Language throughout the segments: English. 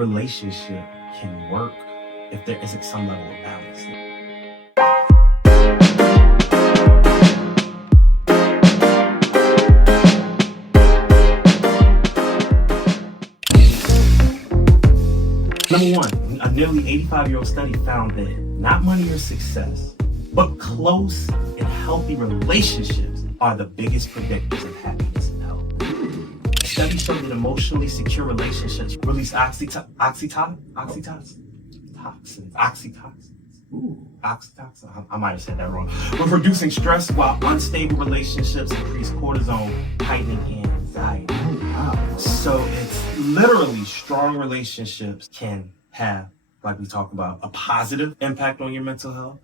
relationship can work if there isn't some level of balance. Number one, a nearly 85-year-old study found that not money or success, but close and healthy relationships are the biggest predictors of happiness and health. Studies show that emotionally secure relationships release oxytocin. I might have said that wrong. But reducing stress, while unstable relationships increase cortisol, heightening anxiety. So it's literally strong relationships can have, like we talked about, a positive impact on your mental health.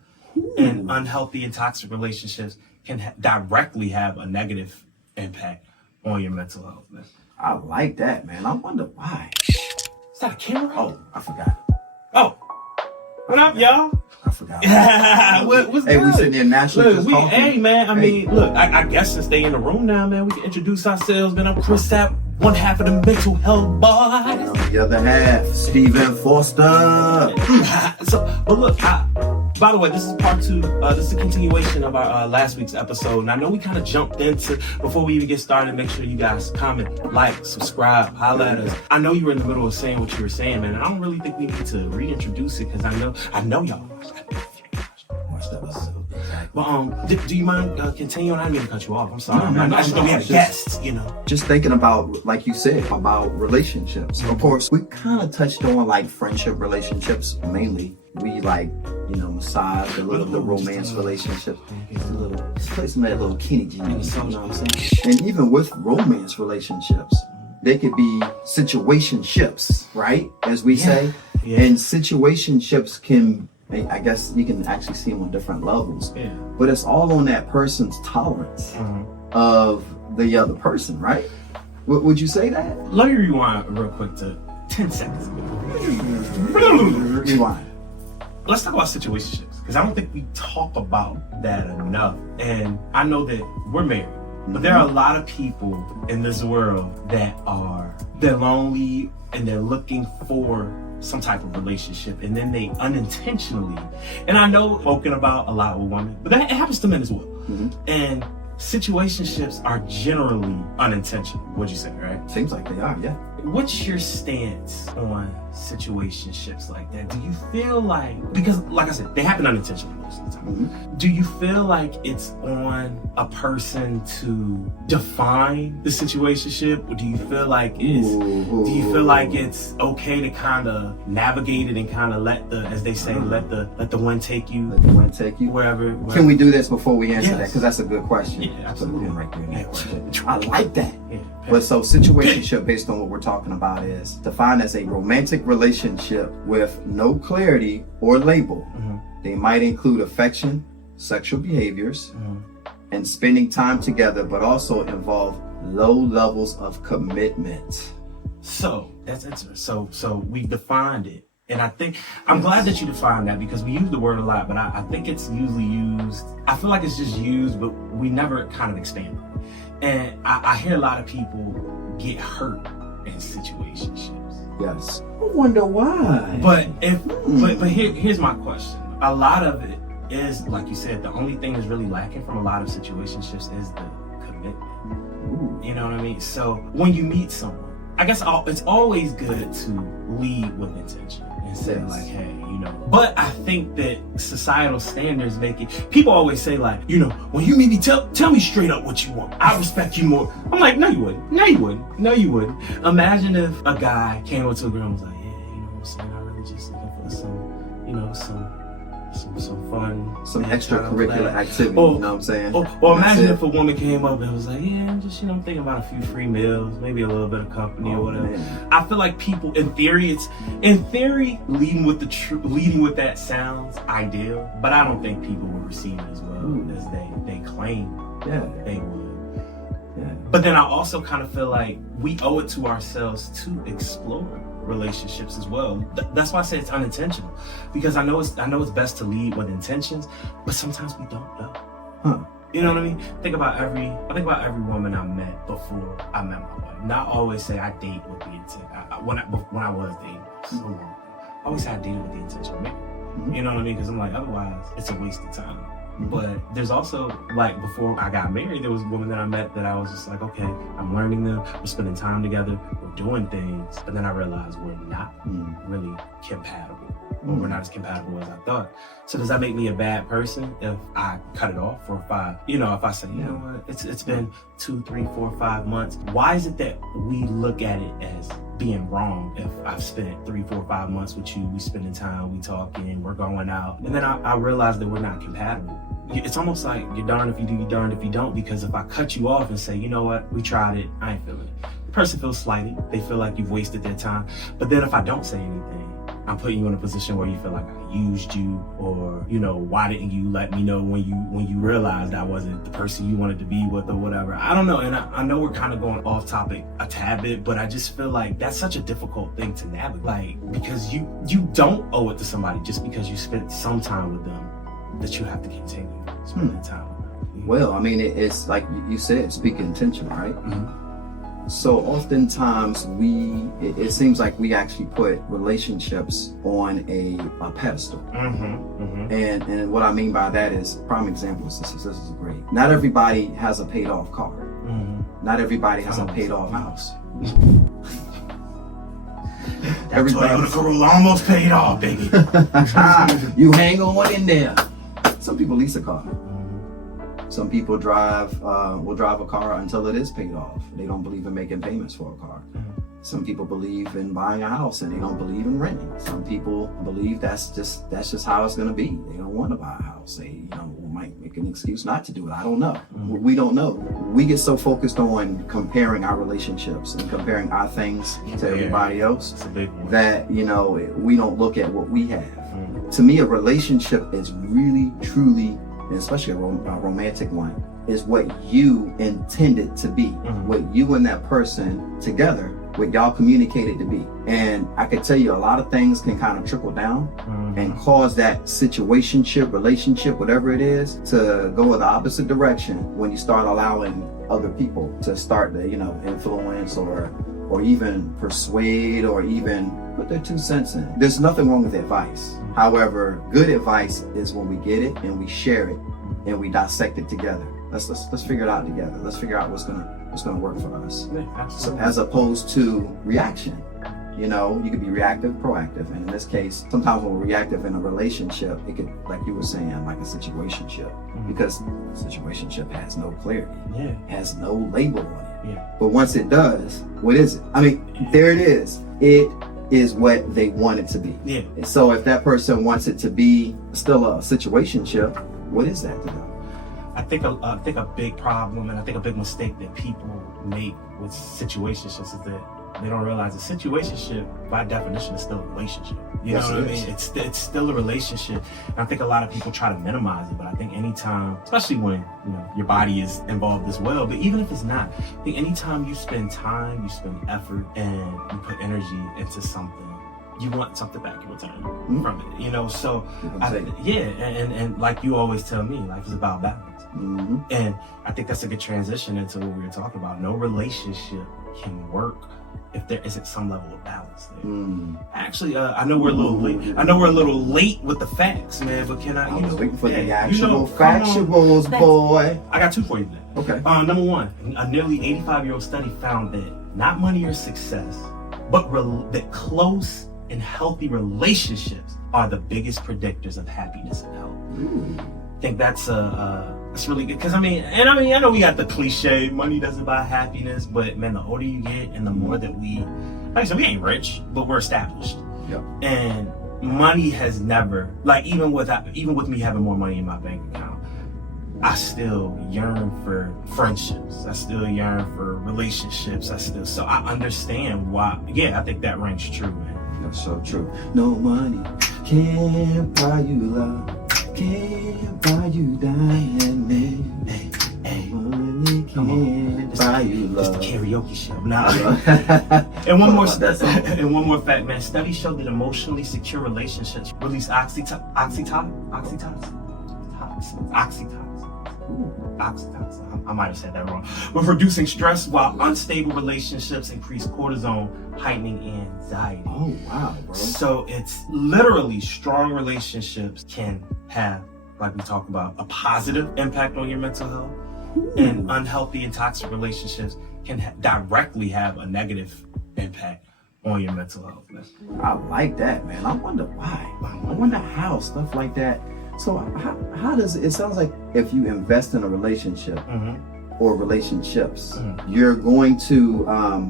And unhealthy and toxic relationships can directly have a negative impact on your mental health, man. I like that, man. I wonder why. Is that a camera? Oh, I forgot. Oh, what up, y'all? I forgot. What's hey, good? We sitting there naturally just talking. Hey, man, I mean, look, I guess since they in the room now, man, we can introduce ourselves, man. I'm Chris Sapp, one half of the mental health boys. The other half, Stephen Foster. But look, by the way, this is part 2. This is a continuation of our last week's episode. And I know we kind of jumped into, before we even get started, make sure you guys comment, like, subscribe, holla at us. I know you were in the middle of saying what you were saying, man. And I don't really think we need to reintroduce it because I know y'all watched that episode. But do you mind continuing? I didn't mean to cut you off. I'm sorry. No, I just know we have guests, you know. Just thinking about, like you said, about relationships. Of course, we kind of touched on like friendship relationships mainly. We like, massage a little of the romance relationships. Just play some of that little Kenny G music, you know what I'm saying? And even with romance relationships, they could be situationships, right? As we say. Yeah. And situationships can, I guess you can actually see them on different levels. Yeah. But it's all on that person's tolerance of the other person, right? Would you say that? Let me rewind real quick to 10 seconds ago. Rewind. Let's talk about situationships, because I don't think we talk about that enough. And I know that we're married, but there are a lot of people in this world they're lonely and they're looking for some type of relationship, and then they unintentionally, and I know spoken about a lot with women, but it happens to men as well. And situationships are generally unintentional, would you say, right? Seems like they are, yeah. What's your stance on situationships like that? Do you feel like, because like I said, they happen unintentionally most of the time. Do you feel like it's on a person to define the situationship? Or do you feel like it's okay to kind of navigate it and kind of let the, as they say, let the wind take you? Let the wind take you. Wherever. Can we do this before we answer that? Because that's a good question. Yeah, absolutely. Right there in that question. I like that. Yeah. But so situationship, based on what we're talking about, is defined as a romantic relationship with no clarity or label. They might include affection, sexual behaviors, and spending time together, but also involve low levels of commitment. So that's interesting. So we defined it. And I think, I'm glad that you defined that, because we use the word a lot, but I think it's usually used, I feel like it's just used, but we never kind of expand on it. And I hear a lot of people get hurt in situationships. Yes. I wonder why. But here's my question. A lot of it is, like you said, the only thing that's really lacking from a lot of situationships is the commitment. You know what I mean? So when you meet someone, I guess it's always good to lead with intention and say like, hey, but I think that societal standards make it, people always say like, when you meet me, tell me straight up what you want. I respect you more. I'm like, no, you wouldn't. Imagine if a guy came up to a girl and was like, yeah, you know what I'm saying? I really just looking for some fun. Some extracurricular activity, you know what I'm saying? Or imagine if a woman came up and was like, yeah, I'm just, I'm thinking about a few free meals, maybe a little bit of company or whatever. Man. I feel like people, in theory, leading with that sounds ideal, but I don't think people would receive it as well as they claim they would. Yeah. But then I also kind of feel like we owe it to ourselves to explore relationships as well. That's why I say it's unintentional, because I know it's best to lead with intentions, but sometimes we don't know. You know what I mean? I think about every woman I met before I met my wife. Not always say I date with the intent. When I was dating, so long. I always had to deal with the intention of marriage. You know what I mean? Because I'm like, otherwise, it's a waste of time. But there's also, like, before I got married, there was a woman that I met that I was just like, okay, I'm learning them, we're spending time together, we're doing things, but then I realized we're not really compatible, or we're not as compatible as I thought. So does that make me a bad person if I cut it off, or if I, if I say, you know what, it's been 2, 3, 4, 5 months. Why is it that we look at it as being wrong if I've spent 3, 4, 5 months with you, we spending time, we talking, we're going out, and then I realize that we're not compatible? It's almost like you're darned if you do, you're darned if you don't, because if I cut you off and say, you know what, we tried it, I ain't feeling it. The person feels slighted, they feel like you've wasted their time. But then if I don't say anything, I'm putting you in a position where you feel like I used you, or, why didn't you let me know when you realized I wasn't the person you wanted to be with, or whatever. I don't know, and I know we're kind of going off topic a tad bit, but I just feel like that's such a difficult thing to navigate, like, because you don't owe it to somebody just because you spent some time with them that you have to continue spending time with them. Well, I mean, it's like you said, speak intention, right? So oftentimes it seems like we actually put relationships on a pedestal. And what I mean by that is, prime example, this is great. Not everybody has a paid off car. Not everybody has a paid off house. Everybody's Corolla almost paid off, baby. You hang on in there. Some people lease a car. Some people will drive a car until it is paid off. They don't believe in making payments for a car. Some people believe in buying a house and they don't believe in renting. Some people believe that's just how it's gonna be. They don't want to buy a house. They might make an excuse not to do it. I don't know. We don't know. We get so focused on comparing our relationships and comparing our things to everybody else that we don't look at what we have. To me, a relationship is really, truly, and especially a romantic one, is what you intended to be, what you and that person together, what y'all communicated to be. And I could tell you a lot of things can kind of trickle down and cause that situationship, relationship, whatever it is, to go in the opposite direction when you start allowing other people to start to, influence or even persuade or even put their 2 cents in. There's nothing wrong with advice. However, good advice is when we get it and we share it and we dissect it together. Let's figure it out together. Let's figure out what's gonna work for us. So, as opposed to reaction. You could be reactive, proactive, and in this case, sometimes when we're reactive in a relationship, it could, like you were saying, like a situationship, because a situationship has no clarity, has no label on it. But once it does, what is it? I mean, there it is. It is what they want it to be. So if that person wants it to be still a situationship, what is that to them? I think a big problem, and I think a big mistake that people make with situationships is that they don't realize a situationship, by definition, is still a relationship. You know what I mean? It's still a relationship. And I think a lot of people try to minimize it, but I think anytime, especially when your body is involved as well, but even if it's not, I think anytime you spend time, you spend effort, and you put energy into something, you want something back in return from it. So and like you always tell me, life is about balance. And I think that's a good transition into what we were talking about. No relationship can work if there isn't some level of balance there. Actually, I know we're a little late. I know we're a little late with the facts, man. But can I was waiting for the actual factuals, boy. I got 2 for you today. Okay. Number 1, a nearly 85-year-old study found that not money or success, but that close and healthy relationships are the biggest predictors of happiness and health. I think that's really good, because I know we got the cliche, money doesn't buy happiness, but man, the older you get and the more that like I said, we ain't rich, but we're established. And money has never, like, even with me having more money in my bank account, I still yearn for friendships. I still yearn for relationships. So I understand why. I think that rings true, man. That's so true. No money can buy you love. Can't buy you diamond. Money can't buy you love. Just a karaoke show. Nah. And one more fact, man. Studies show that emotionally secure relationships release oxytocin. oxytocin. I might have said that wrong. But reducing stress, while unstable relationships increase cortisol, heightening anxiety. Oh, wow, bro. So it's literally strong relationships can have, like we talked about, a positive impact on your mental health. And unhealthy and toxic relationships can directly have a negative impact on your mental health. I like that, man. I wonder why. I wonder how stuff like that. So how does it sounds like if you invest in a relationship or relationships, you're going to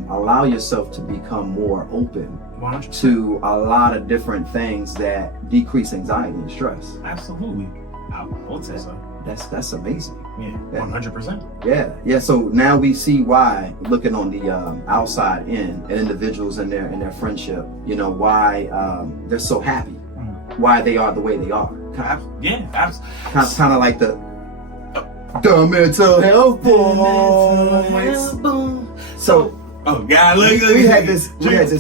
allow yourself to become more open 100%. to a lot of different things that decrease anxiety and stress. Absolutely. I would say so. That's amazing. Yeah, 100%. Yeah. So now we see why, looking on the outside in, and individuals in their friendship, why they're so happy, why they are the way they are. Yeah, Kind of like the mental health boys. So, look, we had this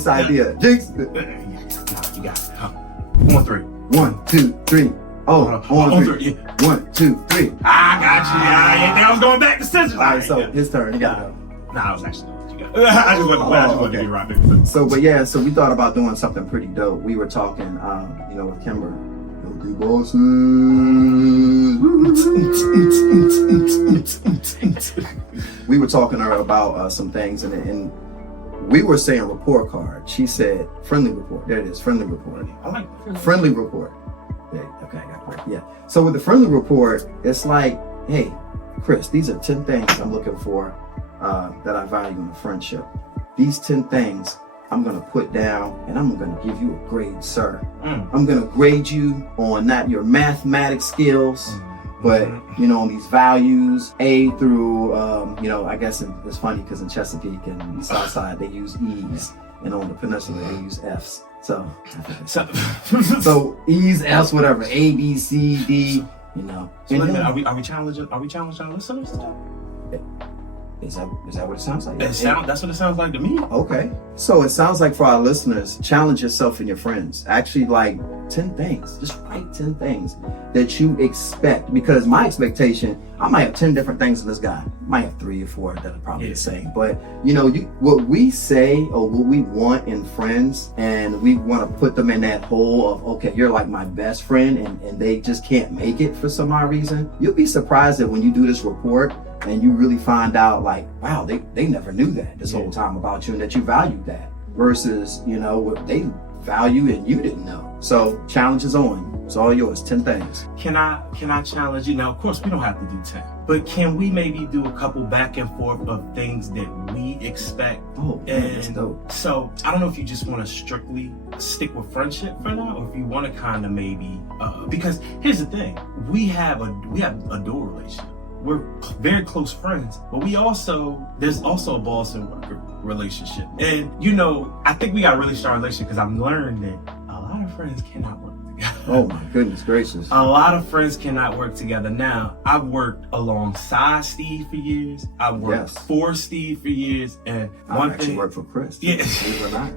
idea. Jinx. You got it. 1, 3. 1, 2, 3. Oh, on 3. Yeah. 1, 2, 3. I got you. I didn't think I was going back to scissors. All right, so his turn. You got it. Nah, I was actually what you got. I just wanted to be right. So we thought about doing something pretty dope. We were talking, with Kimber. Healthy bosses. We were talking to her about some things, and we were saying report card. She said friendly report. There it is, friendly report. I like friendly report. Yeah, okay, I got it. Yeah. So with the friendly report, it's like, hey, Chris, these are 10 things I'm looking for that I value in a friendship. These 10 things I'm going to put down, and I'm going to give you a grade, sir. I'm going to grade you on not your mathematics skills, but, on these values, A through, I guess it's funny because in Chesapeake and the South Side, they use E's, and on the peninsula, they use F's. So E's, F's, whatever, A, B, C, D, So are we challenging our listeners today? Is that what it sounds like? That's what it sounds like to me. Okay. So it sounds like for our listeners, challenge yourself and your friends. Actually, like 10 things. Just write 10 things that you expect. Because my expectation, I might have 10 different things in this guy. I might have 3 or 4 that are probably the same. But, what we say or what we want in friends, and we want to put them in that hole of, okay, you're like my best friend, and they just can't make it for some odd reason. You'll be surprised that when you do this report, and you really find out like, wow, they never knew that this whole time about you, and that you valued that versus, what they value and you didn't know. So challenge is on. It's all yours. 10 things. Can I challenge you? Now, of course, we don't have to do 10, but can we maybe do a couple back and forth of things that we expect? Oh, man, that's dope. So I don't know if you just want to strictly stick with friendship for now, or if you want to kind of maybe, because here's the thing, we have a dual relationship. We're very close friends, but there's also a boss and worker relationship. And, I think we got a really strong relationship because I've learned that a lot of friends cannot work together. Oh my goodness gracious. A lot of friends cannot work together. Now, I've worked alongside Steve for years. I've worked for Steve for years. And I've actually worked for Chris. Yeah. Believe it or not.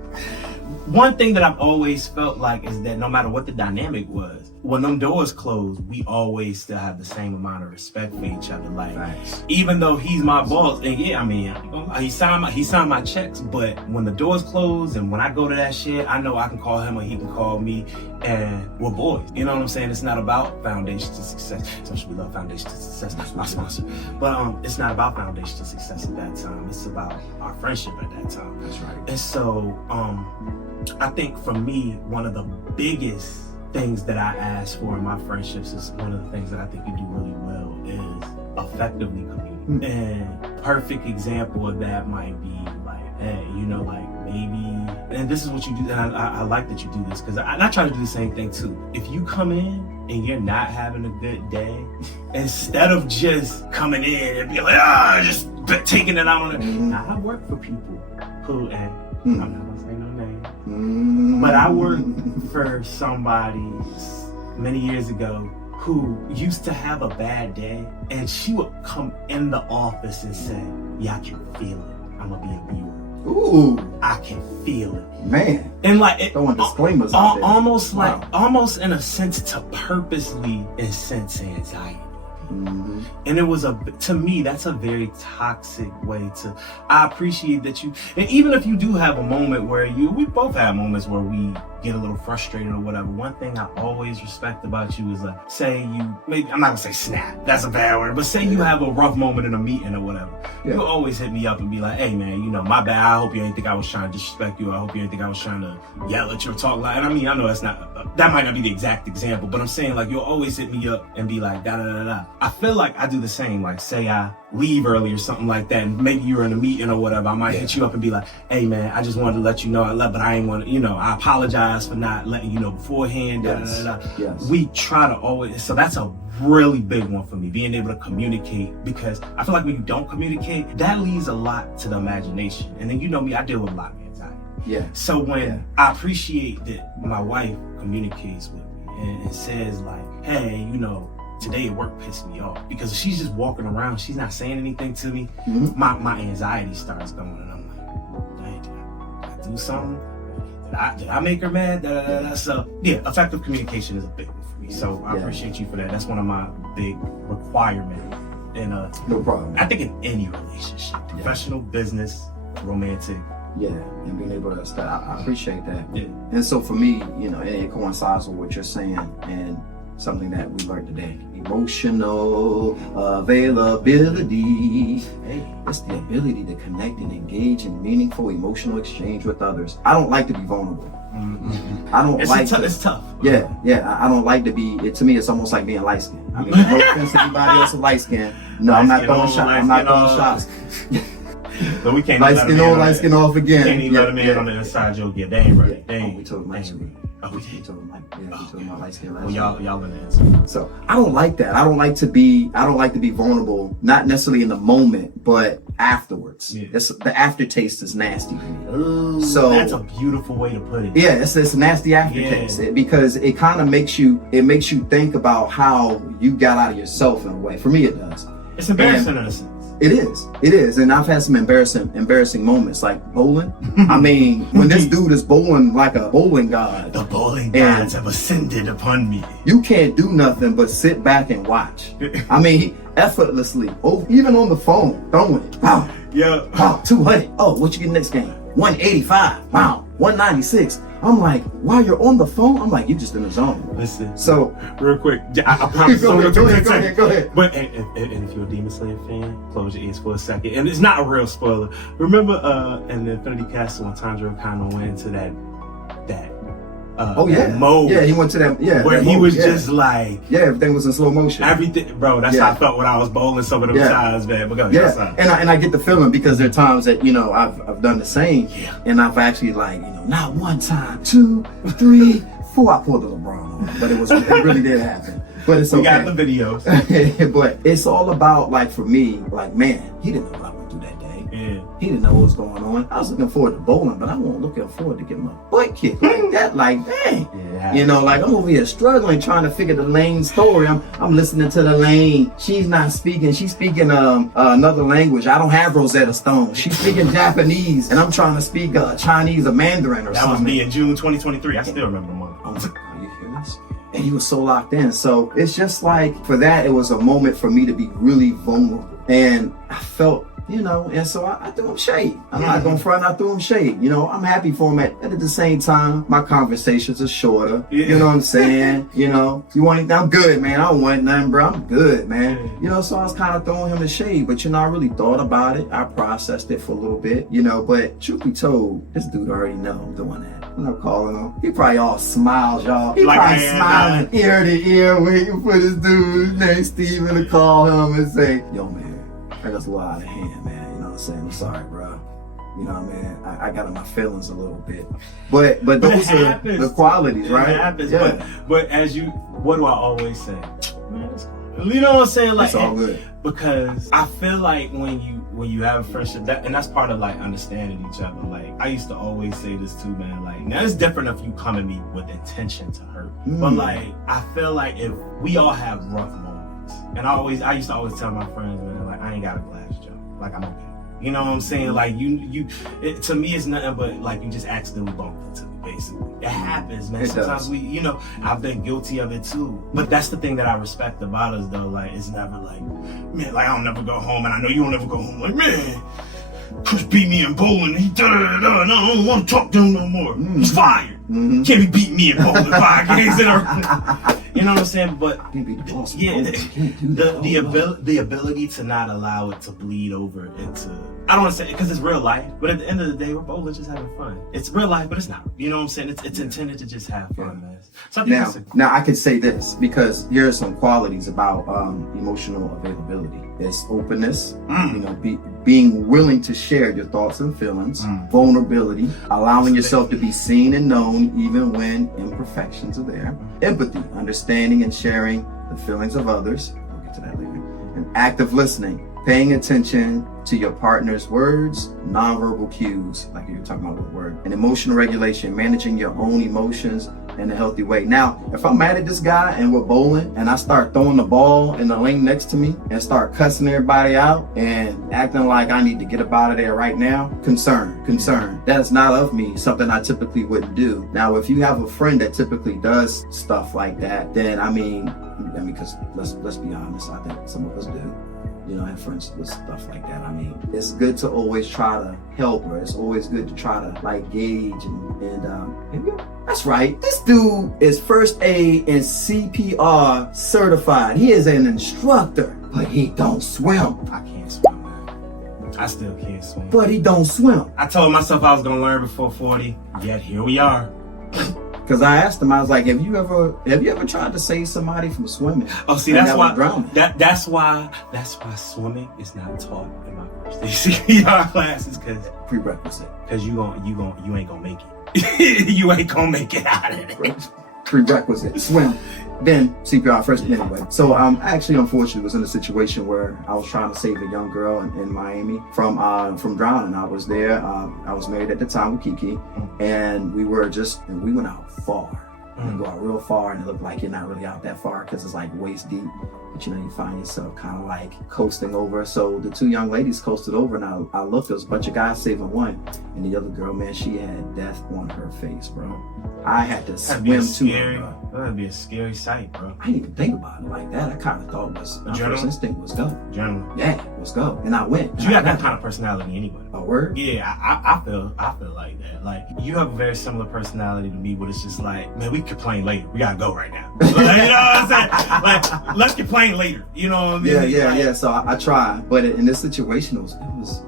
One thing that I've always felt like is that no matter what the dynamic was, when them doors close, we always still have the same amount of respect for each other. Like, nice. Even though he's my boss, and he signed my checks, but when the doors close and when I go to that shit, I know I can call him or he can call me, and we're boys. You know what I'm saying? It's not about foundation to success. Especially we love foundation to success, that's my sponsor. But it's not about foundation to success at that time. It's about our friendship at that time. That's right. And so, I think for me, one of the biggest things that I ask for in my friendships is one of the things that I think you do really well is effectively communicate. And perfect example of that might be like, hey, maybe, and this is what you do. And I like that you do this because I try to do the same thing too. If you come in and you're not having a good day, instead of just coming in and be like, just taking it out on it. Now, I work for people who, and I'm not gonna say no name, but I worked for somebody many years ago who used to have a bad day, and she would come in the office and say, yeah, I can feel it. I'm gonna be a B word. Ooh, I can feel it, man. And like throwing disclaimers out there. Almost in a sense to purposely incense anxiety. Mm-hmm. And it was to me, that's a very toxic way to, I appreciate that you, and even if you do have a moment where we both have moments where we get a little frustrated or whatever, one thing I always respect about you is like, say you, maybe, I'm not gonna say snap, that's a bad word, but say you have a rough moment in a meeting or whatever, you always hit me up and be like, hey man, you know, my bad, I hope you ain't think I was trying to disrespect you, I hope you ain't think I was trying to yell at you or talk loud. And I mean, I know that's not, that might not be the exact example, but I'm saying like, you'll always hit me up and be like, da da da da. I feel like I do the same, like say I leave early or something like that, and maybe you're in a meeting or whatever, I might hit you up and be like, hey man, I just wanted to let you know I love, but I ain't want to, you know, I apologize for not letting you know beforehand, da da da da. Yes. We try to always, so that's a really big one for me, being able to communicate, because I feel like when you don't communicate, that leaves a lot to the imagination. And then you know me, I deal with a lot of anxiety. Yeah. So when I appreciate that my wife communicates with me and says like, hey, you know, today at work pissed me off, because she's just walking around, she's not saying anything to me, my anxiety starts going, and I'm like, dang, did I do something? Did I make her mad? Da, da, da, da. So yeah, effective communication is a big one for me. So I appreciate you for that. That's one of my big requirements. And no problem. I think in any relationship, professional, business, romantic. Yeah, and being able to start, I appreciate that. Yeah. And so for me, you know, it coincides with what you're saying, and something that we learned today: emotional availability. Hey, it's the ability to connect and engage in meaningful emotional exchange with others. I don't like to be vulnerable. Mm-hmm. I don't like. It's tough. Yeah. I don't like to be. To me, it's almost like being light skinned. I mean, no offense to anybody else with light skin. No, I'm not throwing shots. I'm not throwing shots. But we can't light skin on, light skin off again. Can't even let a man on the inside joke get. They ain't right. They ain't. We told him light skin. We told him light skin. Well, y'all in the inside. So I don't like that. I don't like to be vulnerable. Not necessarily in the moment, but afterwards. Yeah. The aftertaste is nasty to me. Ooh, so that's a beautiful way to put it. Yeah, it's a nasty aftertaste because it kind of makes you think about how you got out of yourself in a way. For me, it does. It's embarrassing in a sense. It is, and I've had some embarrassing moments, like bowling. I mean, when this dude is bowling like a bowling god, the bowling gods have ascended upon me. You can't do nothing but sit back and watch. I mean, he effortlessly, even on the phone, throwing it. Wow, yeah, wow, 200. Oh, what you get next game? 185. Wow, 196. I'm like, while you're on the phone, I'm like, you just in the zone. Listen. So real quick, I promise. go ahead. But and if you're a Demon Slayer fan, close your ears for a second. And it's not a real spoiler. Remember, in the Infinity Castle when Tanjiro kind of went into that mode. Yeah, he went to that. Yeah, where he was just like, everything was in slow motion. Everything, bro. That's how I felt when I was bowling some of them times, man. But go ahead. And I get the feeling, because there are times that, you know, I've done the same, and I've actually, like, you know, not one time, 2, 3, 4. I pulled the LeBron on, but it really did happen. But it's okay. We got the videos. But it's all about, like, for me, like, man, he didn't know what I went through that day. Yeah. He didn't know what was going on. I was looking forward to bowling, but I wasn't looking forward to getting my butt kicked like that. Like, dang. Yeah. You know, like, I'm over here struggling, trying to figure the Lane story. I'm listening to the Lane. She's not speaking. She's speaking another language. I don't have Rosetta Stone. She's speaking Japanese, and I'm trying to speak Chinese or Mandarin or something. That was me in June 2023. I still remember the month. I was like, are you hearing this? And he was so locked in. So it's just like, for that, it was a moment for me to be really vulnerable. And I felt, you know, and so I threw him shade. I'm not going to front, I threw him shade. You know, I'm happy for him at the same time, my conversations are shorter. Yeah. You know what I'm saying? You know, you want anything? I'm good, man. I don't want nothing, bro. I'm good, man. Yeah. You know, so I was kind of throwing him the shade, but, you know, I really thought about it. I processed it for a little bit, you know, but truth be told, this dude already know I'm doing that. I'm not calling him. He probably all smiles, y'all. He like probably smiling ear to ear, waiting for this dude named Steven to call him and say, yo, man, that got a little out of hand, man. You know what I'm saying? I'm sorry, bro. You know what I mean? I got in my feelings a little bit. But those are the qualities, right? It happens. Yeah. But as you, what do I always say? Man, it's cool. You know what I'm saying? Like, it's all good. Because I feel like when you have a friendship, and that's part of like understanding each other. Like, I used to always say this too, man. Like, now it's different if you come at me with intention to hurt. But like, I feel like if we all have rough moments, and I used to always tell my friends, man, like, I ain't got a glass jaw. Like, I'm okay. You know what I'm saying? Like, to me, it's nothing but like you just accidentally bumped into me, basically. It happens, man. It Sometimes does. we, you know, I've been guilty of it too. But that's the thing that I respect about us, though. Like, it's never like, man, like, I'll never go home, and I know you don't ever go home. Like, man, Chris beat me in bowling, he da-da-da-da, and I don't want to talk to him no more. He's fired. Can't be beating me in bowling 5 games in a row. You know what I'm saying? But yeah, the ability to not allow it to bleed over into, I don't want to say it because it's real life, but at the end of the day, we're both just having fun. It's real life, but it's not. You know what I'm saying? It's intended to just have fun, man. So I think now I can say this because here are some qualities about emotional availability. It's openness, you know, being willing to share your thoughts and feelings, vulnerability, allowing yourself to be seen and known even when imperfections are there, empathy, understanding and sharing the feelings of others, we'll get to that later, and active listening, paying attention to your partner's words, nonverbal cues, like you were talking about with word, and emotional regulation, managing your own emotions in a healthy way. Now, if I'm mad at this guy and we're bowling and I start throwing the ball in the lane next to me and start cussing everybody out and acting like I need to get up out of there right now, concern. That's not of me, something I typically wouldn't do. Now, if you have a friend that typically does stuff like that, then I mean, because let's be honest, I think some of us do. You know, have friends with stuff like that. I mean, it's good to always try to help her. It's always good to try to like gauge and that's right. This dude is first aid and CPR certified. He is an instructor, but he don't swim. I can't swim, man. I still can't swim. But he don't swim. I told myself I was gonna learn before 40, yet here we are. Because I asked him, I was like, have you ever tried to save somebody from swimming? Oh, see, that's why drowning? That's why swimming is not taught in my first day CPR classes, because Prerequisite. Because you ain't gonna make it. You ain't gonna make it out of there. Prerequisite. Swim. Then CPR first anyway. So I actually unfortunately was in a situation where I was trying to save a young girl in Miami from drowning. I was there. I was married at the time with Kiki, and we went out far. You go out real far, and it looked like you're not really out that far because it's like waist deep. But you know, you find yourself kind of like coasting over. So the 2 young ladies coasted over, and I looked. There was a bunch of guys saving one, and the other girl, man, she had death on her face, bro. I had to swim to her, bro. That'd be a scary sight, bro. I didn't even think about it like that. I kind of thought my first instinct was go. Adrenaline. Yeah, let's go. And I went. You got that kind of personality anyway. A word? Yeah, I feel like that. Like, you have a very similar personality to me, but it's just like, man, we complain later. We gotta go right now. Like, you know what I'm saying? Like, let's complain later. You know what I mean? Yeah. So I tried, but in this situation, it was,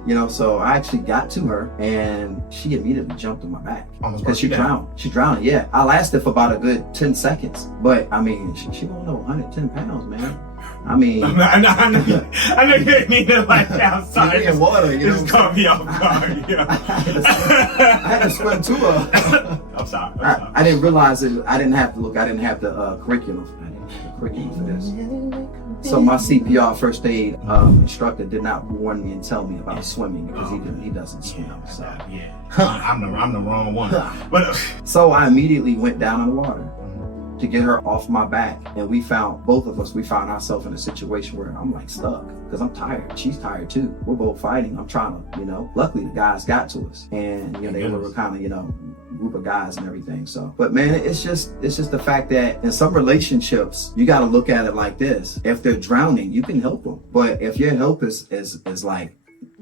you know. So I actually got to her, and she immediately jumped on my back because she drowned. She drowned. Yeah, I lasted for about a good 10 seconds, but I mean, she won't know 110 pounds, man. I mean, I know you didn't mean it like outside. In water, you know. Just caught me off guard. Yeah. I had to swim to her. I'm sorry. I didn't realize it. I didn't have to look. I didn't have the curriculum. For this. So my CPR first aid instructor did not warn me and tell me about swimming because he doesn't swim. So I'm the wrong one. But so I immediately went down in the water to get her off my back, and both of us found ourselves in a situation where I'm like stuck because I'm tired. She's tired too. We're both fighting. I'm trying to, you know. Luckily the guys got to us, and you know they were kind of, you know, group of guys and everything. So, but man, it's just the fact that in some relationships you got to look at it like this: if they're drowning, you can help them, but if your help is like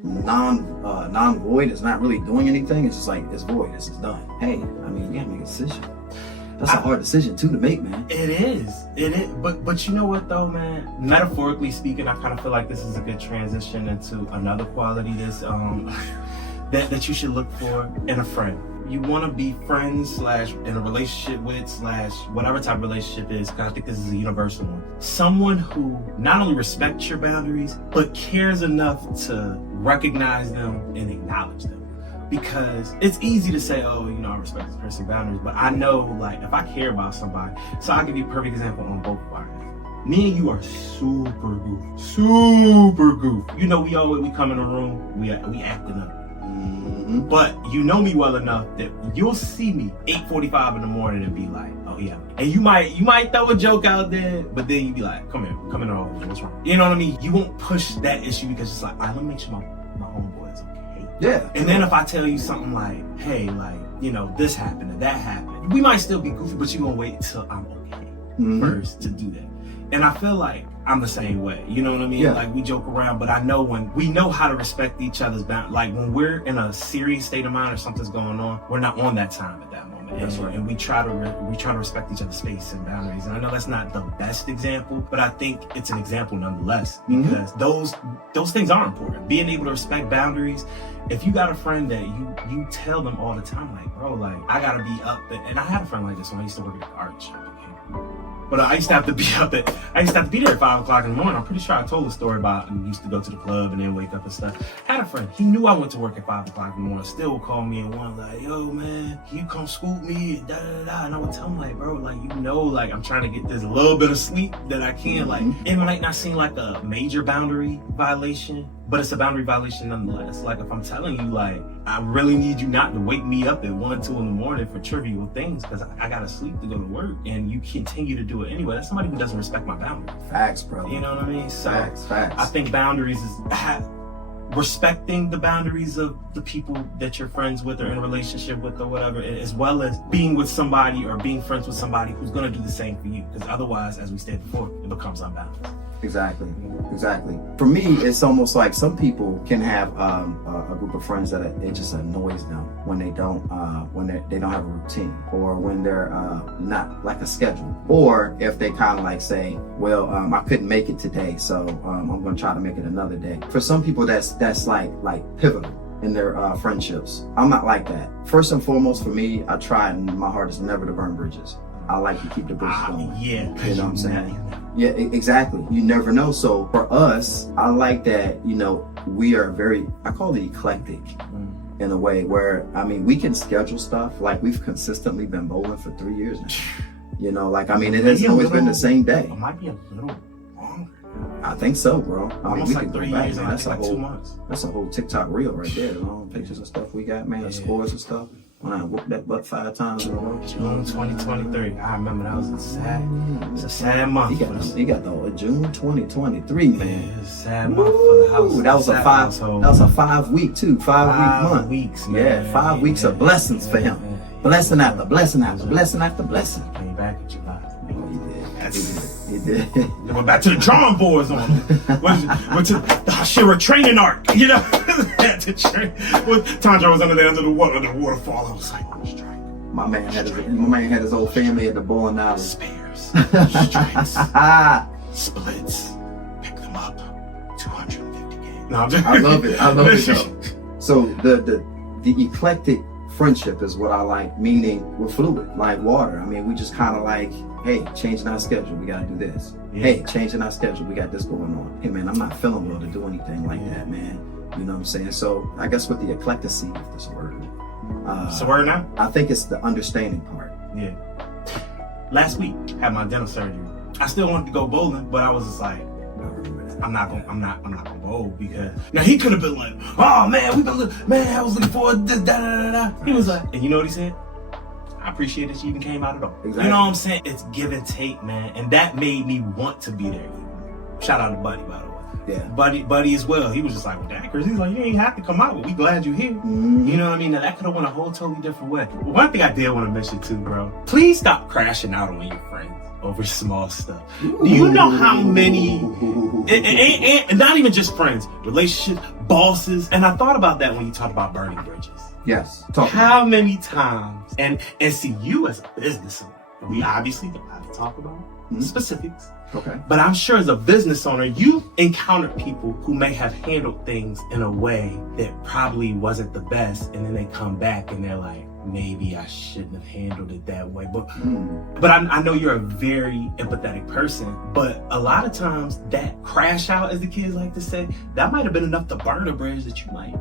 non-void, is not really doing anything, it's just like it's void, it's done. Hey, I mean, you gotta make a decision. That's a hard decision too to make, man. It is. But you know what though, man? Metaphorically speaking, I kind of feel like this is a good transition into another quality that's that you should look for in a friend. You want to be friends / in a relationship with / whatever type of relationship is, because I think this is a universal one. Someone who not only respects your boundaries, but cares enough to recognize them and acknowledge them. Because it's easy to say, oh, you know, I respect this person's boundaries, but I know, like, if I care about somebody, so I'll give you a perfect example on both of our ends. Me and you are super goof. You know, we come in a room, we acting up. But you know me well enough that you'll see me 8:45 in the morning and be like, oh yeah. And you might throw a joke out there, but then you be like, come in the home, what's wrong? You know what I mean? You won't push that issue because it's like, all right, let me make sure my homeboy is okay. Yeah. And then if I tell you something like, hey, like, you know, this happened and that happened. We might still be goofy, but you're gonna wait till I'm okay first to do that. And I feel like I'm the same way. You know what I mean? Yeah. Like we joke around, but I know when we know how to respect each other's boundaries. Like when we're in a serious state of mind or something's going on, we're not on that time at that moment. That's right. And we try to respect each other's space and boundaries. And I know that's not the best example, but I think it's an example nonetheless, because those things are important. Being able to respect boundaries. If you got a friend that you tell them all the time, like, bro, like I gotta be up, and I had a friend like this when I used to work at the art shop. But I used to have to be there at 5 o'clock in the morning. I'm pretty sure I told the story about I used to go to the club and then wake up and stuff. I had a friend, he knew I went to work at 5 o'clock in the morning, still would call me and one like, yo man, can you come scoop me and da-da-da-da. And I would tell him like, bro, like, you know, like I'm trying to get this little bit of sleep that I can. Like, it might not seem like a major boundary violation, but it's a boundary violation nonetheless. Like if I'm telling you like, I really need you not to wake me up at 1, 2 in the morning for trivial things because I gotta sleep to go to work, and you continue to do it anyway. That's somebody who doesn't respect my boundaries. Facts, bro. You know what I mean? So Facts. I think boundaries is respecting the boundaries of the people that you're friends with or in a relationship with or whatever, as well as being with somebody or being friends with somebody who's gonna do the same for you. Because otherwise, as we said before, it becomes unbalanced. Exactly. For me, it's almost like some people can have a group of friends that it just annoys them when they don't they don't have a routine, or when they're not like a schedule, or if they kind of like say, well, I couldn't make it today, so I'm going to try to make it another day. For some people, that's like pivotal in their friendships. I'm not like that. First and foremost, for me, I try and my heart is never to burn bridges. I like to keep the bridges going. Yeah, you know what I'm saying? Yeah, exactly. You never know. So for us, I like that, you know, we are I call it eclectic in a way where, I mean, we can schedule stuff. Like we've consistently been bowling for 3 years now. You know, like, I mean, it has always been the same day. It might be a little longer. I think so, bro. I mean, we like can go 3 back, years, man. and That's like a whole 2 months. That's a whole TikTok reel right there. The long pictures and stuff we got, man. The scores and stuff. When I whooped that butt 5 times in a row. June 2023. I remember that was a sad month. He got the June 2023, man. Yeah, it was a sad month for the house. That was a 5 week too. 5 week month. Weeks, man. Yeah, 5 weeks of blessings for him. Blessing after blessing after blessing after blessing. Came back in July. He did. They went back to the drawing boards on it. Went to the Hashira training arc, you know? Had to train. Tandra was under the waterfall. I was like, on the strike. My man had his whole family at the bowling alley. Spares, strikes, splits, pick them up, 250 games. No, I'm just I love it though. So the eclectic friendship is what I like, meaning we're fluid, like water. I mean, we just kind of like, hey, changing our schedule, we gotta do this. Yeah. Hey, changing our schedule, we got this going on. Hey man, I'm not feeling well to do anything like that, man. You know what I'm saying? So I guess with the eclecticity, if this word. It's a word now? I think it's the understanding part. Yeah. Last week, had my dental surgery. I still wanted to go bowling, but I was just like, I'm not gonna bowl, because now he could have been like, oh man, I was looking forward to this, da da da da. He was like, and you know what he said? I appreciate that you even came out at all. Exactly. You know what I'm saying? It's give and take, man, and that made me want to be there. Shout out to Buddy, by the way. Yeah. Buddy as well. He was just like, well, dang, Chris, he's like, you ain't have to come out, but we glad you're here. Mm-hmm. You know what I mean? Now that could have went a whole totally different way. One thing I did want to mention too, bro. Please stop crashing out on your friends over small stuff. Ooh. Do you know how many, and not even just friends, relationships, bosses, and I thought about that when you talked about burning bridges. Yes. How many times, and see, you as a business owner, we obviously don't have to talk about specifics. Okay. But I'm sure as a business owner, you've encountered people who may have handled things in a way that probably wasn't the best, and then they come back and they're like, maybe I shouldn't have handled it that way. But I know you're a very empathetic person, but a lot of times that crash out, as the kids like to say, that might have been enough to burn a bridge that you might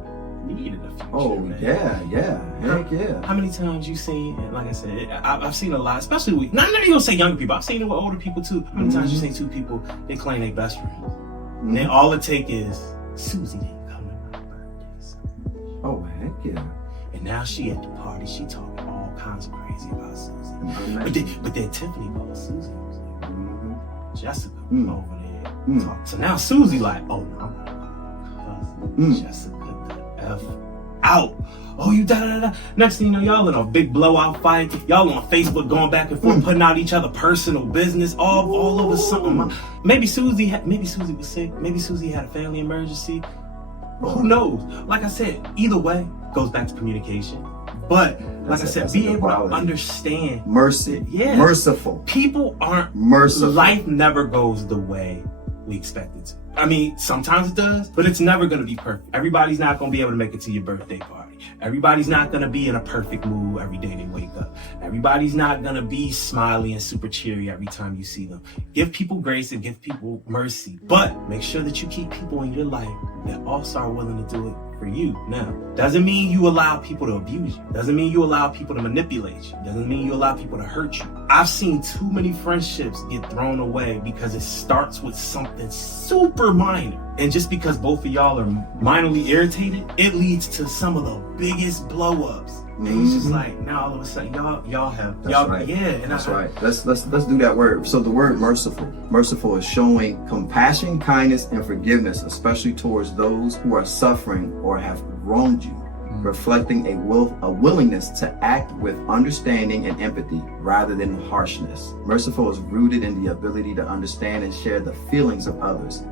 need in the future. Oh, man. yeah. Heck yeah. How many times you seen, and like I said, I've seen a lot, especially with, not even gonna say younger people, I've seen it with older people too. How many times you seen two people, they claim they best friends? And then all it take is, Susie didn't come to my birthday. Oh, heck yeah. And now she at the party, she talking all kinds of crazy about Susie. But then Tiffany called Susie and was like, Jessica over there. So now Susie like, oh no, I'm cousin Jessica the F out. Oh, you da-da-da-da. Next thing you know, y'all in a big blowout fight. Y'all on Facebook going back and forth, putting out each other personal business all over something. Maybe Susie was sick. Maybe Susie had a family emergency. Who knows? Like I said, either way, goes back to communication. But like I said, be able to understand. Mercy. Yeah. Merciful. People aren't merciful. Life never goes the way we expect it to. I mean, sometimes it does, but it's never going to be perfect. Everybody's not going to be able to make it to your birthday party. Everybody's not going to be in a perfect mood every day they wake up. Everybody's not going to be smiley and super cheery every time you see them. Give people grace and give people mercy, but make sure that you keep people in your life that also are willing to do it for you. Now, doesn't mean you allow people to abuse you. Doesn't mean you allow people to manipulate you. Doesn't mean you allow people to hurt you. I've seen too many friendships get thrown away because it starts with something super minor. And just because both of y'all are minorly irritated, it leads to some of the biggest blow-ups. And it's just like, now all of a sudden, y'all have, that's y'all, right. Yeah. And that's right. Let's do that word. So the word merciful. Merciful is showing compassion, kindness, and forgiveness, especially towards those who are suffering or have wronged you. Reflecting a willingness to act with understanding and empathy rather than harshness. Merciful is rooted in the ability to understand and share the feelings of others,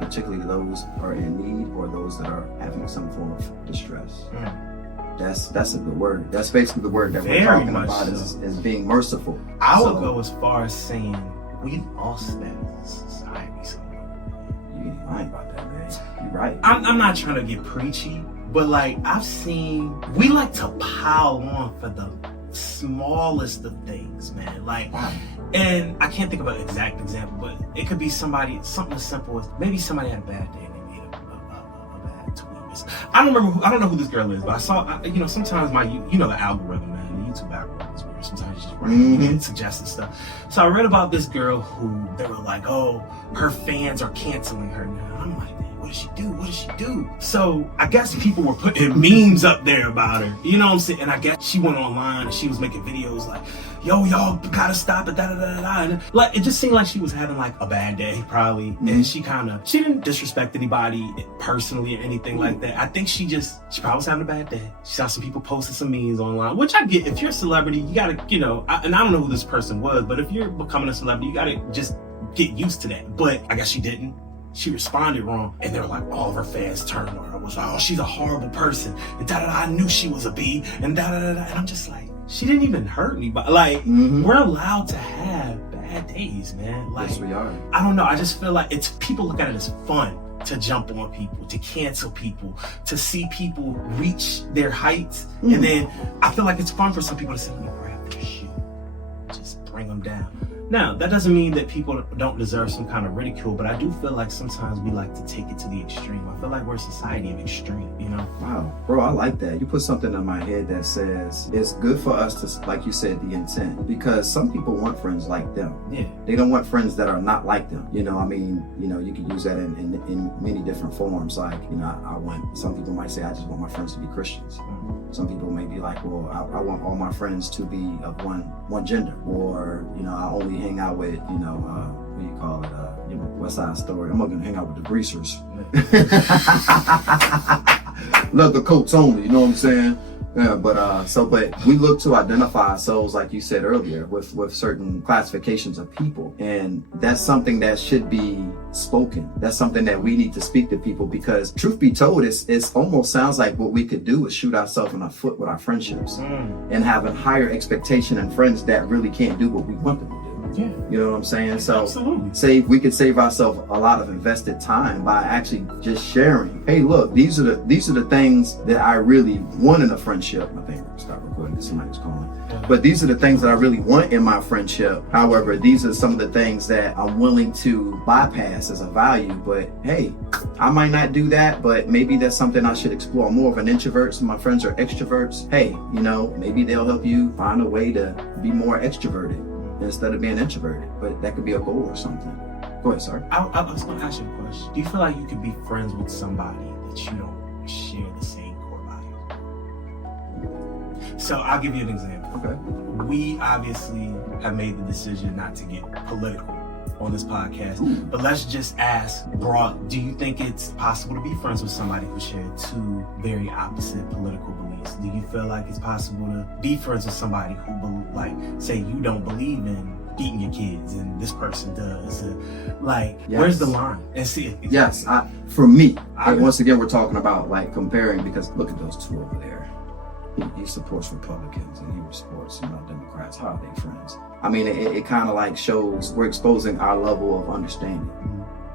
particularly those who are in need or those that are having some form of distress. That's a good word. That's basically the word that we're talking about is being merciful. I would go as far as saying we lost that as a society somewhere. You ain't lying about that, man. You're right. I'm not trying to get preachy, but like I've seen, we like to pile on for the smallest of things, man. Like, and I can't think of an exact example, but it could be something as simple as maybe somebody had a bad day and they made a bad tweet. I don't know who this girl is, but I saw, sometimes the algorithm, man, the YouTube algorithm is weird. Sometimes it's just random, you get suggested stuff. So I read about this girl who they were like, oh, her fans are canceling her now. I'm like, what did she do? What did she do? So I guess people were putting memes up there about her. You know what I'm saying? And I guess she went online and she was making videos like, yo, y'all gotta stop it, da-da-da-da-da. And like, it just seemed like she was having like a bad day, probably. And she didn't disrespect anybody personally or anything like that. I think she probably was having a bad day. She saw some people posting some memes online, which I get. If you're a celebrity, you gotta, and I don't know who this person was, but if you're becoming a celebrity, you gotta just get used to that. But I guess she didn't. She responded wrong, and they were like, all of her fans turned on her. I was like, oh, she's a horrible person, and da-da-da, I knew she was a B, and da-da-da-da, and I'm just like, she didn't even hurt anybody. Like, we're allowed to have bad days, man. Like, yes, we are. I don't know, I just feel like people look at it as fun to jump on people, to cancel people, to see people reach their heights, and then I feel like it's fun for some people to say, let me grab their shoe, just bring them down. Now, that doesn't mean that people don't deserve some kind of ridicule, but I do feel like sometimes we like to take it to the extreme. I feel like we're a society of extreme, Wow. Bro, I like that. You put something in my head that says it's good for us to, like you said, the intent. Because some people want friends like them. Yeah. They don't want friends that are not like them. You can use that in many different forms. Like, some people might say, I just want my friends to be Christians. Some people may be like, well, I want all my friends to be of one gender. Or, I only hang out with, what do you call it? West Side Story. I'm not gonna hang out with the greasers. Leather coats only, you know what I'm saying? Yeah, but we look to identify ourselves, like you said earlier, with certain classifications of people. And that's something that should be spoken. That's something that we need to speak to people, because truth be told, it's almost sounds like what we could do is shoot ourselves in the foot with our friendships and have a higher expectation in friends that really can't do what we want them to do. Yeah. You know what I'm saying? So absolutely. We could save ourselves a lot of invested time by actually just sharing. Hey, look, these are the things that I really want in a friendship. I think we'll stop recording because somebody's calling. But these are the things that I really want in my friendship. However, these are some of the things that I'm willing to bypass as a value. But hey, I might not do that, but maybe that's something I should explore. I'm more of an introvert, so my friends are extroverts. Hey, maybe they'll help you find a way to be more extroverted instead of being introverted. But that could be a goal or something. Go ahead, sir. I was going to ask you a question. Do you feel like you could be friends with somebody that you don't share the same core values? So I'll give you an example. Okay. We obviously have made the decision not to get political on this podcast. But let's just ask broad, do you think it's possible to be friends with somebody who shared two very opposite political beliefs? Do you feel like it's possible to be friends with somebody who, like, say you don't believe in beating your kids and this person does? Where's the line? And see, yes, for me, once again, we're talking about like comparing, because look at those two over there. He supports Republicans and he supports, Democrats. How are they friends? I mean, it kind of like shows we're exposing our level of understanding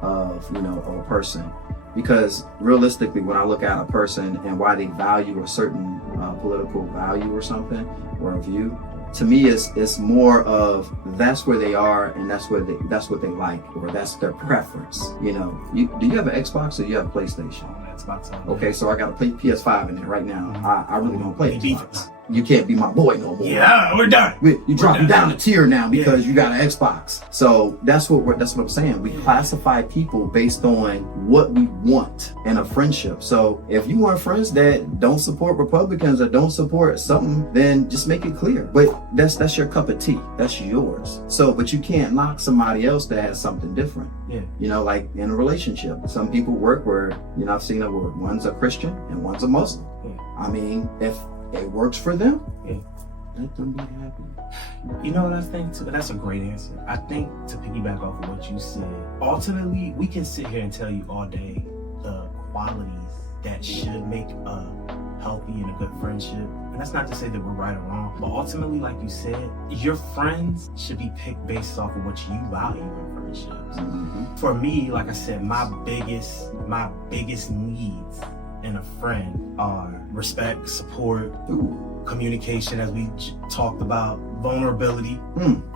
of a person, because realistically, when I look at a person and why they value a certain political value or something or a view, to me, it's more of that's where they are and that's what they like, or that's their preference. Do you have an Xbox or do you have a PlayStation? Xbox. Okay, so I got a PS5 in there right now. I really don't play Xbox. You can't be my boy no more. Yeah, we're done. You dropping down a tier now because you got an Xbox. So that's what I'm saying. We classify people based on what we want in a friendship. So if you want friends that don't support Republicans or don't support something, then just make it clear. But that's your cup of tea. That's yours. So, but you can't knock somebody else that has something different. Yeah. Like in a relationship, some people work where, I've seen it where one's a Christian and one's a Muslim. Yeah. I mean, if it works for them, let them be happy. You know what I think too? That's a great answer. I think, to piggyback off of what you said, ultimately, we can sit here and tell you all day the qualities that should make a healthy and a good friendship. And that's not to say that we're right or wrong, but ultimately, like you said, your friends should be picked based off of what you value in friendships. Mm-hmm. For me, like I said, my biggest needs in a friend are respect, support, communication, as we talked about, vulnerability.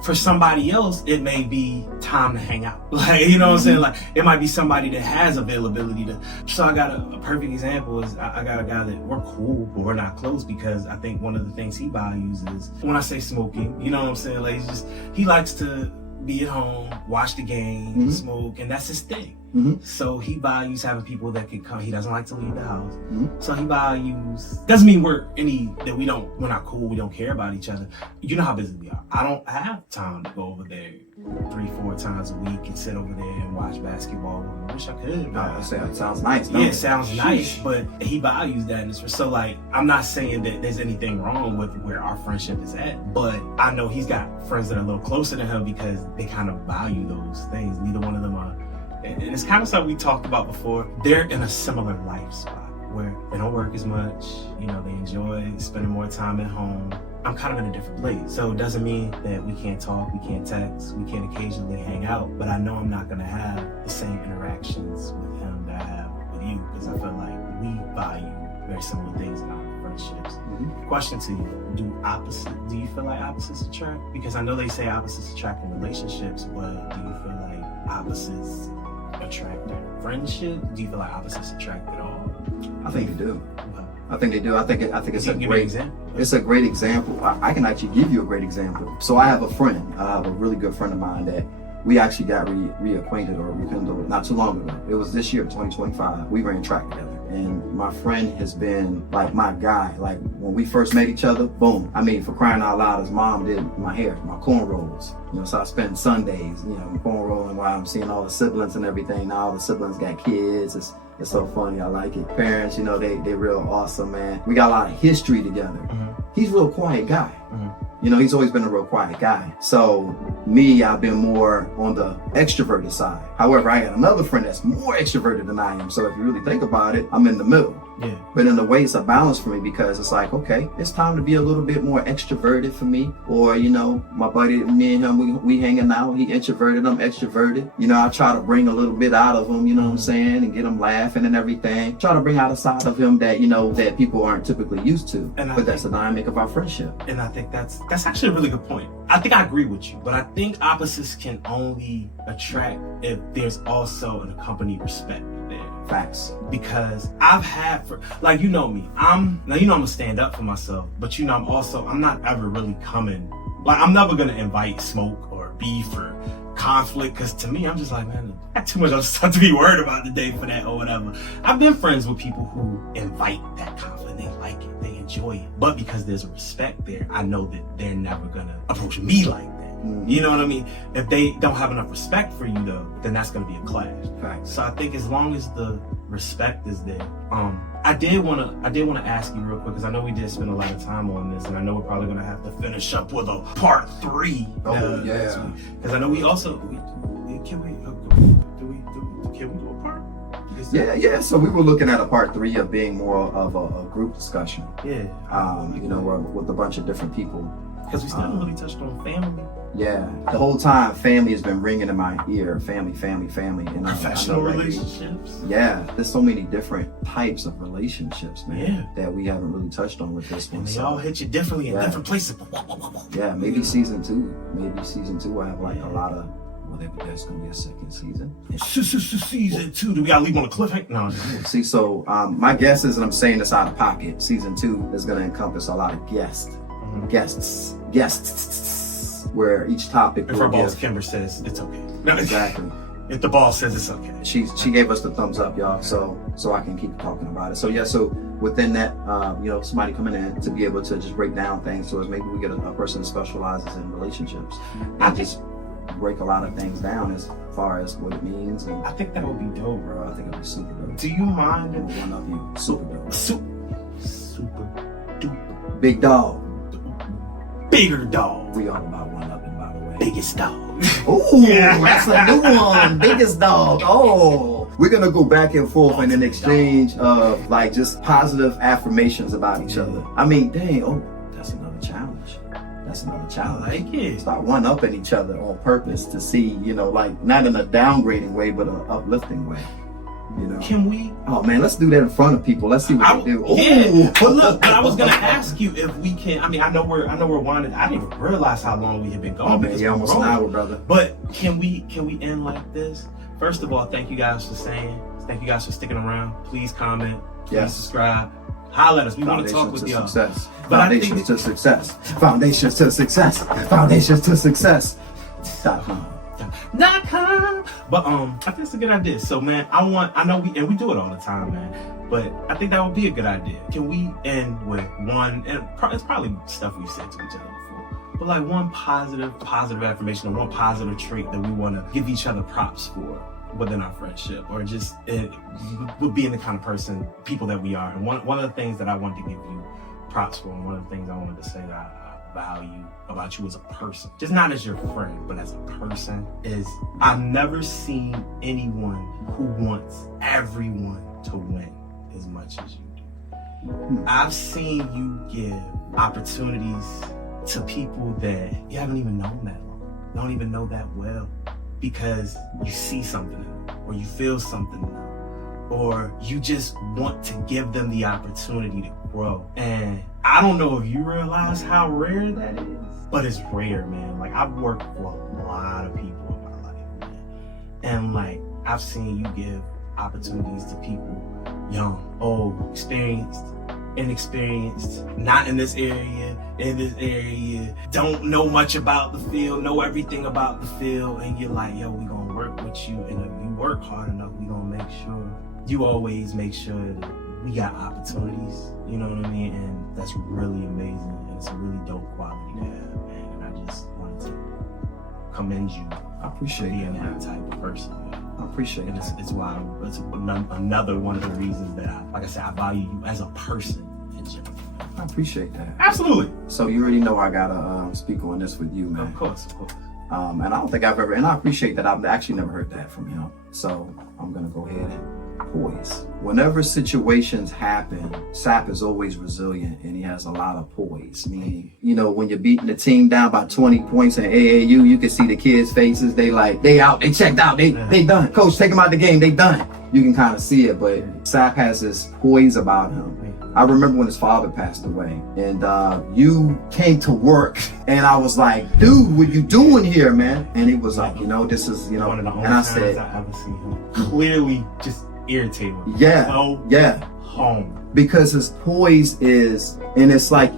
For somebody else, it may be time to hang out. Like, what I'm saying? Like, it might be somebody that has availability to. So I got a perfect example is I got a guy that we're cool, but we're not close, because I think one of the things he values is, when I say smoking, you know what I'm saying? Like, he likes to be at home, watch the game, smoke, and that's his thing. So he values having people that can come. He doesn't like to leave the house. So he values, doesn't mean we're not cool, we don't care about each other. You know how busy we are. I don't have time to go over there 3-4 times a week and sit over there and watch basketball. I wish I could. It sounds nice. Yeah, it sounds nice, but he values that. And so, like, I'm not saying that there's anything wrong with where our friendship is at, but I know he's got friends that are a little closer to him because they kind of value those things. Neither one of them are. And it's kind of something we talked about before. They're in a similar life spot where they don't work as much. They enjoy spending more time at home. I'm kind of in a different place. So it doesn't mean that we can't talk, we can't text, we can't occasionally hang out, but I know I'm not going to have the same interactions with him that I have with you, because I feel like we value very similar things in our friendships. Question to you, do you feel like opposites attract? Because I know they say opposites attract in relationships, but do you feel like opposites attract in friendship? Do you feel like opposites attract at all? I think they do. I think they do. I think it's a great example. It's a great example. I can actually give you a great example. So I have a friend, a really good friend of mine that we actually got reacquainted or rekindled not too long ago. It was this year, 2025. We ran track together. And my friend has been like my guy. Like when we first met each other, boom. I mean, for crying out loud, his mom did my hair, my cornrows. So I spend Sundays, cornrolling while I'm seeing all the siblings and everything. Now all the siblings got kids. It's so funny. I like it. Parents, they real awesome, man. We got a lot of history together. He's a real quiet guy. He's always been a real quiet guy. So me, I've been more on the extroverted side. However, I got another friend that's more extroverted than I am. So if you really think about it, I'm in the middle. Yeah. But in a way, it's a balance for me, because it's like, okay, it's time to be a little bit more extroverted for me. Or, my buddy, me and him, we hanging out. He introverted, I'm extroverted. I try to bring a little bit out of him, you know what I'm saying? And get him laughing and everything. Try to bring out a side of him that, that people aren't typically used to. But that's the dynamic of our friendship. And I think that's actually a really good point. I think I agree with you, but I think opposites can only attract if there's also an accompanied respect there. Facts. Because I've had, me, I'm gonna stand up for myself, but I'm not ever really coming, I'm never gonna invite smoke or beef or conflict, because to me, I'm just like, man, I got too much other stuff to be worried about today for that or whatever. I've been friends with people who invite that conflict, they like it, they enjoy it, but because there's a respect there, I know that they're never gonna approach me like that. You know what I mean? If they don't have enough respect for you though, then that's gonna be a clash. Facts. So I think as long as the respect is there, I did wanna ask you real quick, because I know we did spend a lot of time on this, and I know we're probably gonna have to finish up with a part 3. Yeah. Because I know can we do a part? Yeah. So we were looking at a part 3 of being more of a group discussion. Yeah. With a bunch of different people. Because we still haven't really touched on family. Yeah. The whole time, family has been ringing in my ear. Family. And professional relationships. Yeah. There's so many different types of relationships, man. Yeah. That we haven't really touched on with this one. And they all hit you differently in different places. Yeah. Maybe season 2. I have like a lot of. Well, there's gonna be a second season. Season 2. Do we gotta leave on a cliffhanger? No. See, so my guess is, and I'm saying this out of pocket, season 2 is gonna encompass a lot of guests, where each topic. If our boss Kimber says it's okay. No, exactly. If the boss says it's okay. She gave us the thumbs up, y'all. So I can keep talking about it. So yeah. So within that, somebody coming in to be able to just break down things to us. Maybe we get a person that specializes in relationships. I just break a lot of things down as far as what it means, and I think that would be dope, bro. I think it'd be super dope. Do you mind if one of you super dope? Super duper big dog, bigger dog. We all about one up, and by the way, biggest dog. Ooh, that's a new one. Biggest dog. Oh, we're gonna go back and forth in an exchange of like just positive affirmations about each other. I mean, dang. Oh, that's another challenge. I like it. Start one-upping each other on purpose to see, like not in a downgrading way, but an uplifting way. Can we? Oh man, let's do that in front of people. Let's see what they do. Yeah, but look, I was gonna ask you if we can. I mean, I know we're winding. I didn't even realize how long we had been going. Oh man, yeah, almost an hour, brother. But can we end like this? First of all, thank you guys for staying. Thank you guys for sticking around. Please comment. Please subscribe. Holler at us. We want to talk with y'all. Foundations to success. Foundations to success. Foundations to success. .com. But I think it's a good idea. So man, I know we do it all the time, man. But I think that would be a good idea. Can we end with one? And it's probably stuff we've said to each other before. But like one positive affirmation or one positive trait that we want to give each other props for within our friendship, or just being the kind of people that we are. And one of the things that I wanted to give you props for, and one of the things I wanted to say that I value about you as a person, just not as your friend, but as a person, is I've never seen anyone who wants everyone to win as much as you do. I've seen you give opportunities to people that you haven't even known that long, don't even know that well, because you see something in them, or you feel something in them, or you just want to give them the opportunity to grow. And I don't know if you realize how rare that is, but it's rare, man. Like, I've worked with a lot of people in my life, man. And like, I've seen you give opportunities to people young, old, experienced, inexperienced, not in this area, don't know much about the field, know everything about the field, and you're like, yo, we gonna work with you, and if you work hard enough, we gonna make sure, you always make sure that we got opportunities, you know what I mean? And that's really amazing, and it's a really dope quality to have, man. And I just wanted to commend you. I appreciate being that type of person. I appreciate it. It's why it's another one of the reasons that I value you as a person in general. I appreciate that. Absolutely. So you already know I gotta speak on this with you, man. Of course. And I don't think I've ever, and I appreciate that. I've actually never heard that from him. So I'm gonna go ahead and poise. Whenever situations happen, Sap is always resilient, and he has a lot of poise. Meaning, when you're beating the team down by 20 points in AAU, you can see the kids' faces. They out, they checked out, they done. Coach, take them out the game, they done. You can kind of see it, but Sap has this poise about him. I remember when his father passed away, and you came to work, and I was like, dude, what you doing here, man? And he was like, this is, one of the only and I times said, I ever see him clearly just irritated. Yeah. Home. Because his poise is, and it's like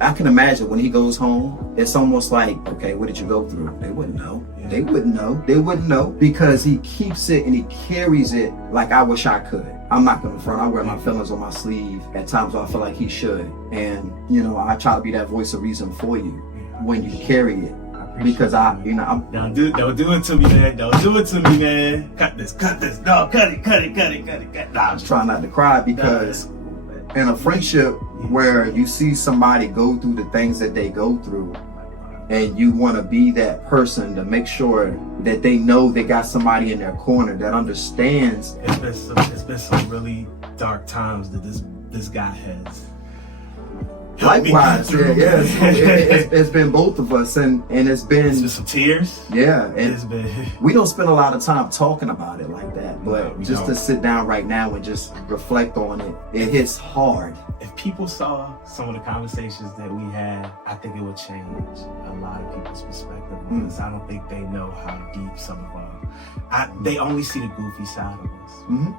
I can imagine when he goes home, it's almost like, okay, what did you go through? They wouldn't know. Yeah. They wouldn't know because he keeps it and he carries it like I wish I could. I'm not gonna front. I wear my feelings on my sleeve at times where I feel like he should. And, I try to be that voice of reason for you when you carry it. because I'm don't do it to me, man. Don't do it to me, man. Cut this. No, cut it. Nah, I'm trying not to cry because in a friendship where you see somebody go through the things that they go through, and you want to be that person to make sure that they know they got somebody in their corner that understands. It's been some really dark times that this guy has. Likewise, it's been both of us, and it's been some tears. Yeah, and it's been. We don't spend a lot of time talking about it like that, but no, just to sit down right now and just reflect on it, it hits hard. If people saw some of the conversations that we had, I think it would change a lot of people's perspective, because I don't think they know how deep some of they only see the goofy side of us,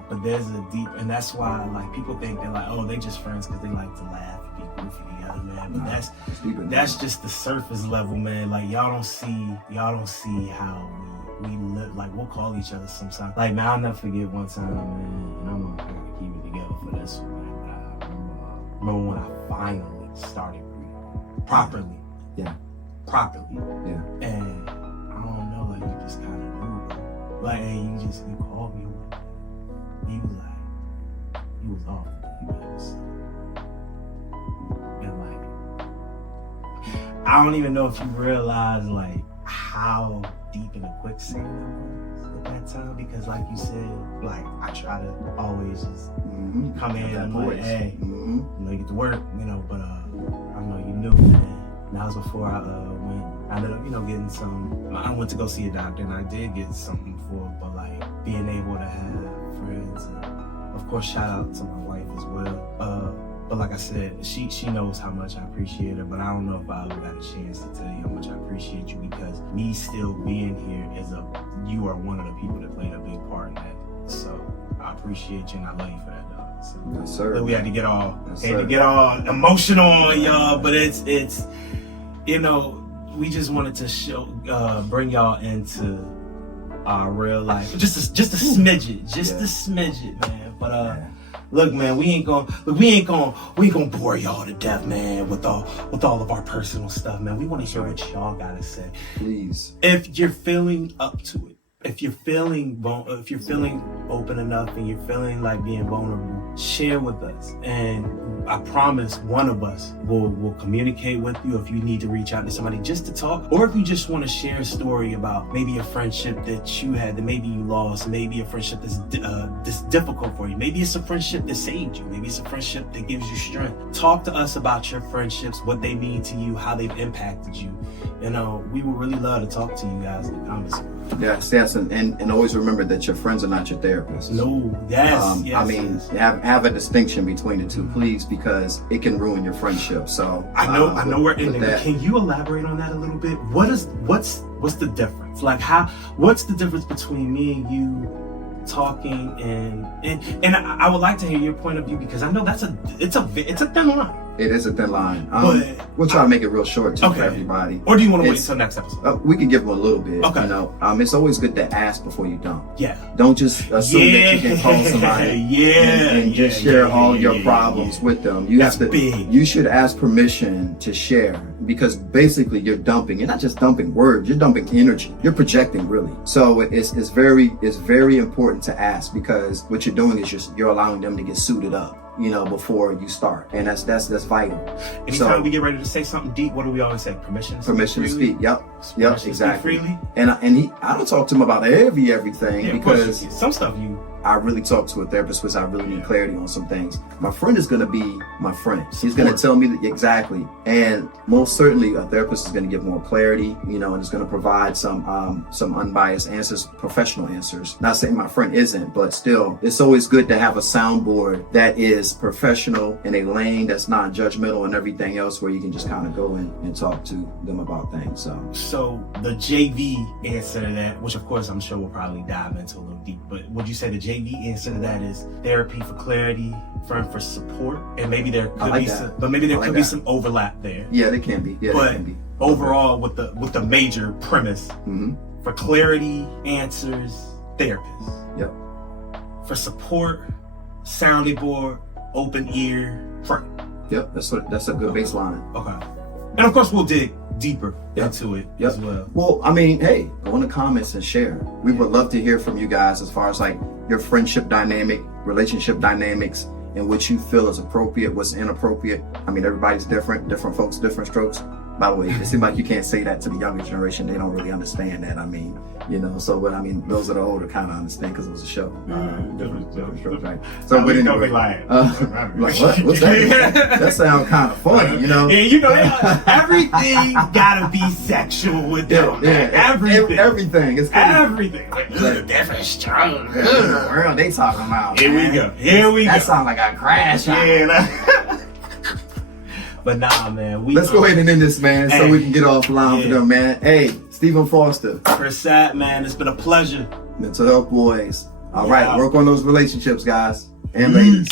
but there's a deep, and that's why like people think they're like, oh, they just friends because they like to laugh and be goofy together, man. But that's just the surface level, man. Like y'all don't see how we live. Like we'll call each other sometimes. Like man, I'll never forget one time, man, and I'm gonna keep it together for this one. I remember when I finally started breathing properly. Yeah. And I don't know, like you just kind of knew, bro. Like, and you called me one day. He was like, he was off. He was, and like, I don't even know if you realize like how deep in a quicksand I was at that time, because like you said, like I try to always just come in and like, hey, you know, you get to work, you know, but I know you knew, man. And that was before I ended up, you know, getting some. I went to go see a doctor, and I did get something for it, but like being able to have friends, and of course, shout out to my wife as well. But like I said, she knows how much I appreciate her, but I don't know if I ever got a chance to tell you how much I appreciate you, because me still being here you are one of the people that played a big part in that. So I appreciate you, and I love you for that, dog. So, yes, sir. But we had to get all emotional on y'all, but it's you know, we just wanted to bring y'all into our real life, just a smidget, man. But look, man, we ain't gonna bore y'all to death, man, with all of our personal stuff, man. We want to hear what y'all gotta say. Please, if you're feeling up to it, if you're feeling open enough, and you're feeling like being vulnerable, share with us, and I promise one of us will communicate with you if you need to reach out to somebody just to talk, or if you just want to share a story about maybe a friendship that you had that maybe you lost, maybe a friendship that's difficult for you, maybe it's a friendship that saved you, maybe it's a friendship that gives you strength. Talk to us about your friendships, what they mean to you, how they've impacted you. You know, we would really love to talk to you guys in the comments. Yes, and always remember that your friends are not your therapists. No, yes. I mean, have a distinction between the two, please, because it can ruin your friendship. So I know we're ending. Can you elaborate on that a little bit? What's the difference? Like what's the difference between me and you talking and I would like to hear your point of view, because I know it's a thin line. It is a thin line. We'll try to make it real short too for everybody. Or do you want to wait until next episode? We can give them a little bit. Okay. You know, it's always good to ask before you dump. Yeah. Don't just assume that you can call somebody and just share all your problems with them. You should ask permission to share, because basically you're dumping. You're not just dumping words. You're dumping energy. You're projecting, really. So it's very important to ask, because what you're doing is you're allowing them to get suited up, you know, before you start, and that's vital. Anytime we get ready to say something deep, what do we always say? Permission to speak. Yep, exactly. Freely. And I don't talk to him about everything, because some stuff I really talk to a therapist because I really need clarity on some things. My friend is going to be my friend. He's going to tell me that exactly. And most certainly a therapist is going to give more clarity, you know, and is going to provide some unbiased answers, professional answers. Not saying my friend isn't, but still, it's always good to have a soundboard that is professional in a lane that's not judgmental and everything else, where you can just kind of go in and talk to them about things. So the JV answer to that, which of course I'm sure we'll probably dive into a little deep, but would you say the JV answer to that is therapy for clarity, friend for support, and maybe there could be some overlap there. Yeah, there can be. Yeah, but can be. Overall, with the major premise, for clarity, answers, therapist. Yep. For support, sounding board, open ear, friend. Yep, that's a good baseline. Okay. And of course we'll dig deeper into it as well. Well, I mean, hey, go in the comments and share. We would love to hear from you guys as far as like your friendship dynamic, relationship dynamics, and what you feel is appropriate, what's inappropriate. I mean, everybody's different folks, different strokes. By the way, it seems like you can't say that to the younger generation. They don't really understand that. I mean, you know, so what I mean, those are the older kind of understand because it was a show. Different strokes, right? So, but anyway, like what? What's that? That sounds kind of funny, you know? Yeah, you know, everything gotta be sexual with them. Yeah, everything. It's crazy. Everything. Different strokes. Girl, they talking about. Here we go. That sounds like a crash. Yeah. But nah, man. Let's go ahead and end this, man, so we can get offline for them, man. Hey, Stephen Foster. Prasad, man. It's been a pleasure. Mental Health Boys. All right, work on those relationships, guys and ladies.